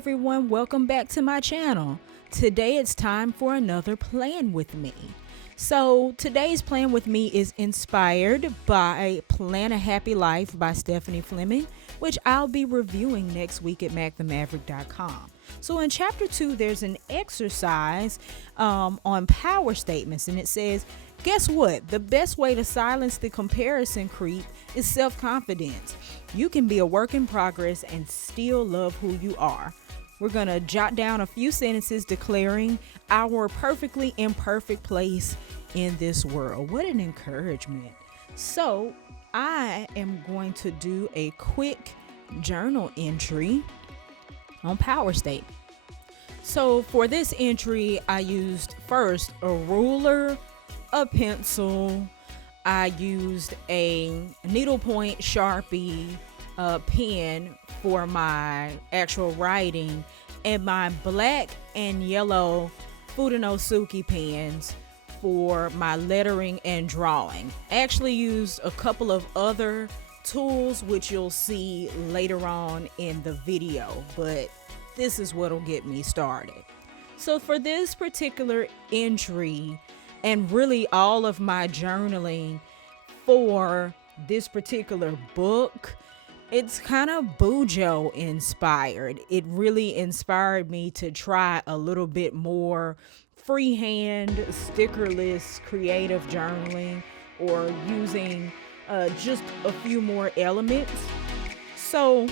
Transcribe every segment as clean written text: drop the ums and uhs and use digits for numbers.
everyone, welcome back to my channel. Today it's time for another Plan With Me. So today's Plan With Me is inspired by Plan a Happy Life by Stephanie Fleming, which I'll be reviewing next week at mackthemaverick.com. So in chapter 2, there's an exercise on power statements, and it says, guess what? The best way to silence the comparison creep is self-confidence. You can be a work in progress and still love who you are. We're going to jot down a few sentences declaring our perfectly imperfect place in this world. What an encouragement. So I am going to do a quick journal entry on power statement. So for this entry, I used first a ruler, a pencil. I used a needlepoint Sharpie pen for my actual writing, and my black and yellow Fudenosuke pens for my lettering and drawing. I actually used a couple of other tools which you'll see later on in the video, but this is what'll get me started. So for this particular entry, and really all of my journaling for this particular book, it's kind of Bujo inspired. It really inspired me to try a little bit more freehand, stickerless, creative journaling, or using just a few more elements. So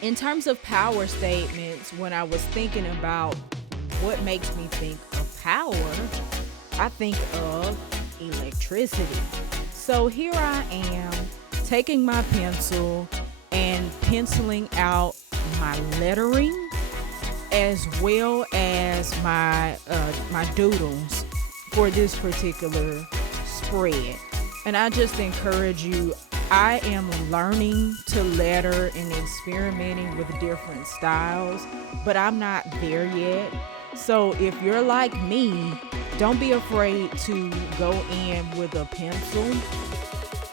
in terms of power statements, when I was thinking about what makes me think of power, I think of electricity. So here I am taking my pencil and penciling out my lettering as well as my doodles for this particular spread. And I just encourage you, I am learning to letter and experimenting with different styles, but I'm not there yet. So if you're like me, don't be afraid to go in with a pencil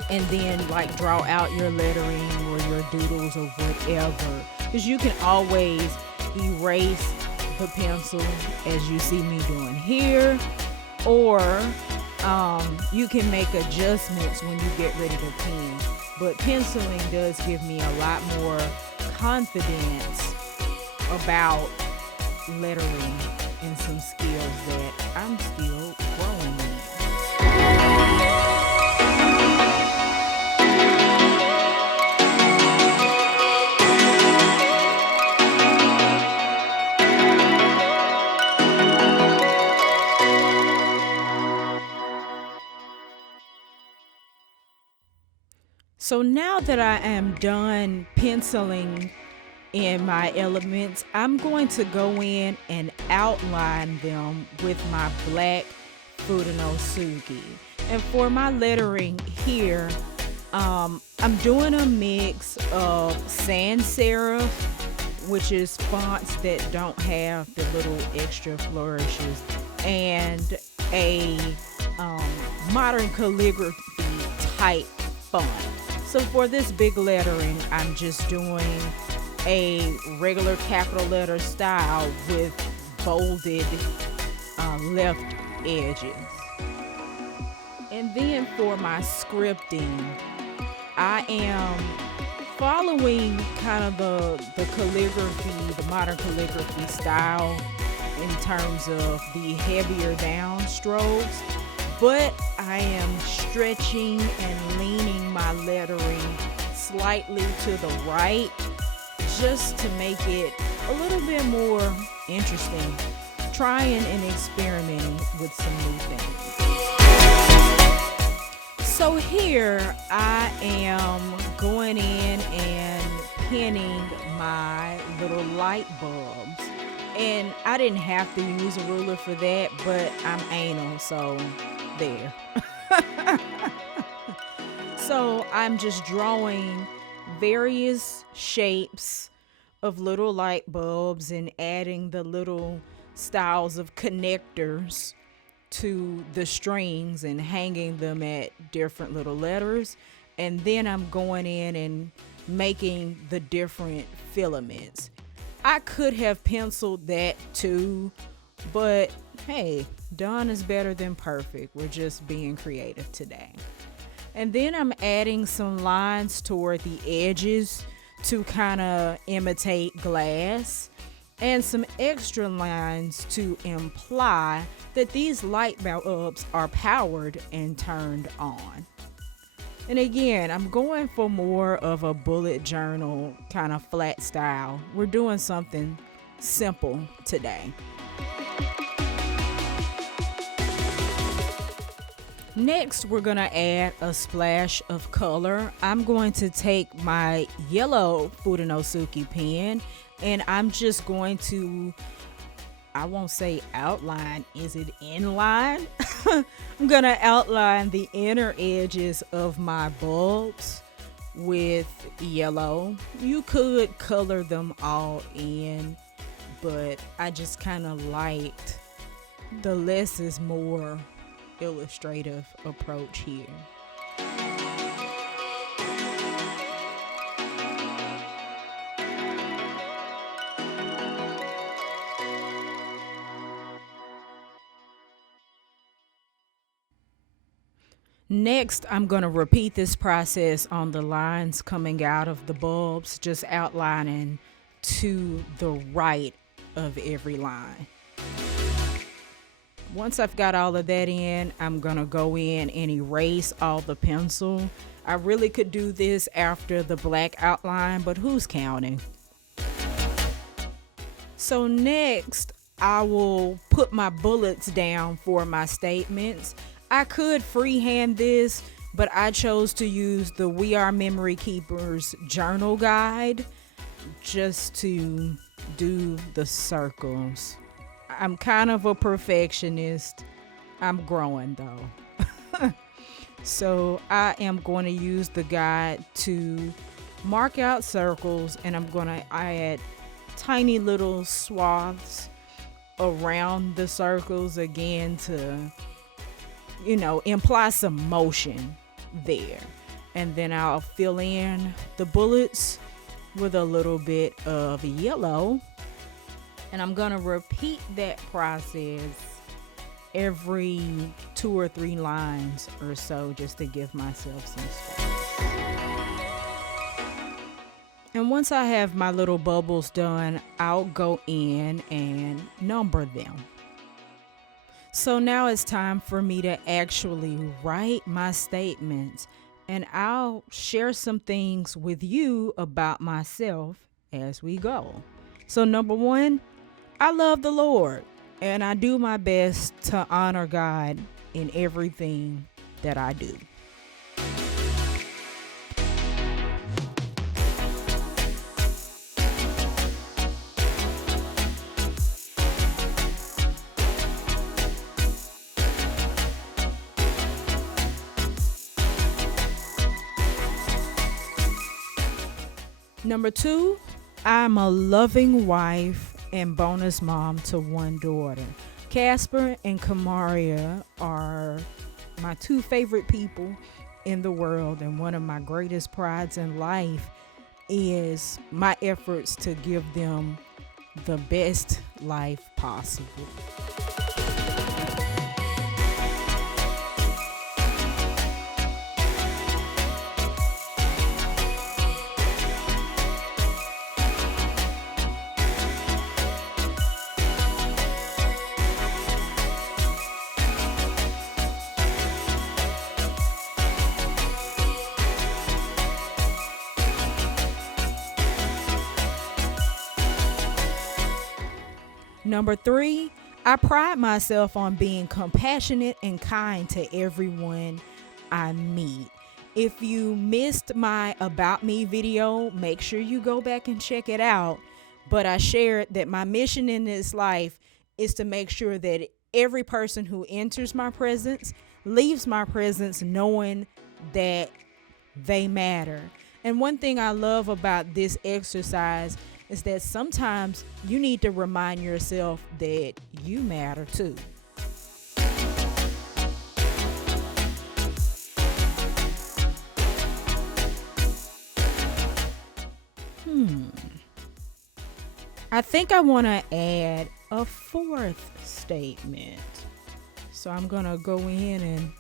and then like draw out your lettering or your doodles or whatever, because you can always erase the pencil as you see me doing here, or you can make adjustments when you get ready to pen. But penciling does give me a lot more confidence about lettering and some skills that I'm still growing in. So now that I am done penciling in my elements, I'm going to go in and outline them with my black Fudenosuke. And for my lettering here, I'm doing a mix of sans serif, which is fonts that don't have the little extra flourishes, and a modern calligraphy type font. So for this big lettering, I'm just doing a regular capital letter style with bolded left edges. And then for my scripting, I am following kind of the calligraphy, the modern calligraphy style in terms of the heavier down strokes, but I am stretching and leaning my lettering slightly to the right just to make it a little bit more interesting, trying and experimenting with some new things. So here I am going in and pinning my little light bulbs. And I didn't have to use a ruler for that, but I'm anal, so there. So I'm just drawing various shapes of little light bulbs and adding the little styles of connectors to the strings and hanging them at different little letters. And then I'm going in and making the different filaments. I could have penciled that too, but hey, done is better than perfect. We're just being creative today. And then I'm adding some lines toward the edges to kind of imitate glass, and some extra lines to imply that these light bulbs are powered and turned on. And again, I'm going for more of a bullet journal kind of flat style. We're doing something simple today. Next, we're going to add a splash of color. I'm going to take my yellow Fudenosuke pen and I'm just going to, I won't say outline, is it inline? I'm going to outline the inner edges of my bulbs with yellow. You could color them all in, but I just kind of liked the less is more illustrative approach here. Next, I'm going to repeat this process on the lines coming out of the bulbs, just outlining to the right of every line. Once I've got all of that in, I'm going to go in and erase all the pencil. I really could do this after the black outline, but who's counting? So next, I will put my bullets down for my statements. I could freehand this, but I chose to use the We Are Memory Keepers journal guide just to do the circles. I'm kind of a perfectionist. I'm growing though. So I am going to use the guide to mark out circles, and I'm going to add tiny little swaths around the circles again to, imply some motion there. And then I'll fill in the bullets with a little bit of yellow. And I'm going to repeat that process every 2 or 3 lines or so just to give myself some space. And once I have my little bubbles done, I'll go in and number them. So now it's time for me to actually write my statements, and I'll share some things with you about myself as we go. So number 1, I love the Lord, and I do my best to honor God in everything that I do. Number 2, I'm a loving wife and bonus mom to 1 daughter. Casper and Kamaria are my 2 favorite people in the world, and one of my greatest prides in life is my efforts to give them the best life possible. Number 3, I pride myself on being compassionate and kind to everyone I meet. If you missed my About Me video, make sure you go back and check it out. But I shared that my mission in this life is to make sure that every person who enters my presence leaves my presence knowing that they matter. And one thing I love about this exercise is that sometimes you need to remind yourself that you matter too. I think I want to add a fourth statement. So I'm going to go in and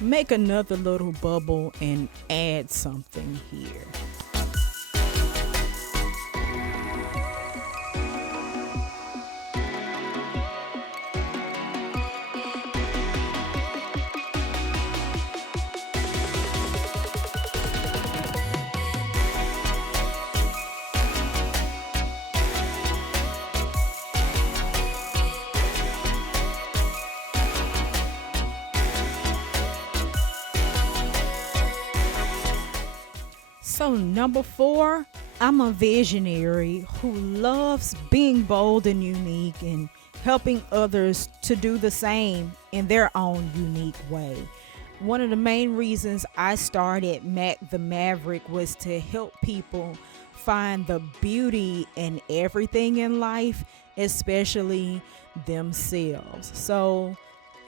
make another little bubble and add something here. So number 4, I'm a visionary who loves being bold and unique and helping others to do the same in their own unique way. One of the main reasons I started MacktheMaverick was to help people find the beauty in everything in life, especially themselves. So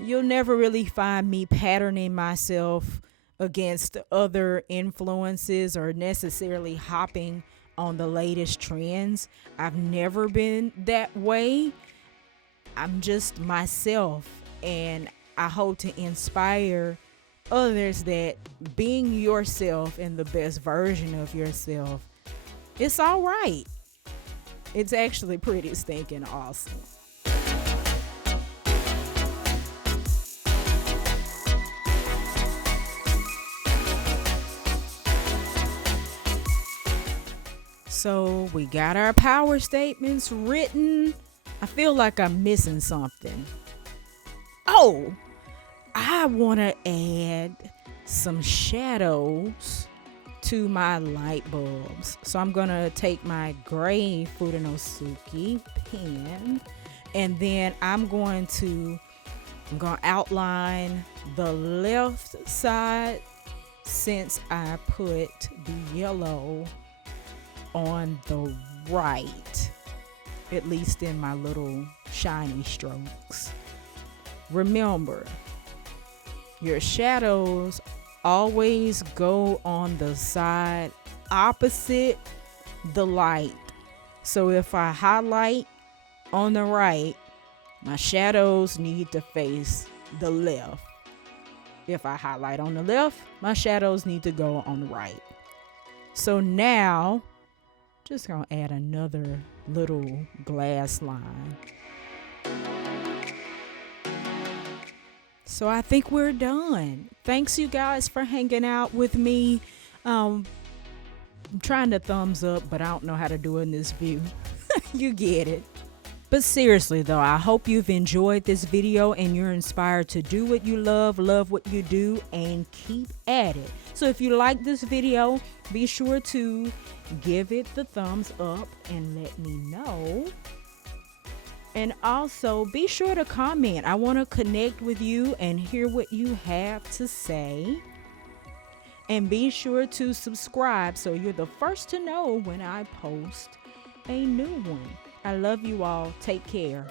you'll never really find me patterning myself against other influences or necessarily hopping on the latest trends. I've never been that way. I'm just myself, and I hope to inspire others that being yourself and the best version of yourself, it's all right. It's actually pretty stinking awesome. So we got our power statements written. I feel like I'm missing something. Oh, I want to add some shadows to my light bulbs. So I'm going to take my gray Fudenosuke pen, and then I'm going to outline the left side since I put the yellow on the right, at least in my little shiny strokes. Remember, your shadows always go on the side opposite the light. So if I highlight on the right, my shadows need to face the left. If I highlight on the left, my shadows need to go on the right. So now just gonna add another little glass line. So I think we're done. Thanks you guys for hanging out with me. I'm trying to thumbs up, but I don't know how to do it in this view. You get it. But seriously though, I hope you've enjoyed this video and you're inspired to do what you love what you do, and keep at it. So if you like this video, be sure to give it the thumbs up and let me know. And also be sure to comment. I want to connect with you and hear what you have to say. And be sure to subscribe so you're the first to know when I post a new one. I love you all. Take care.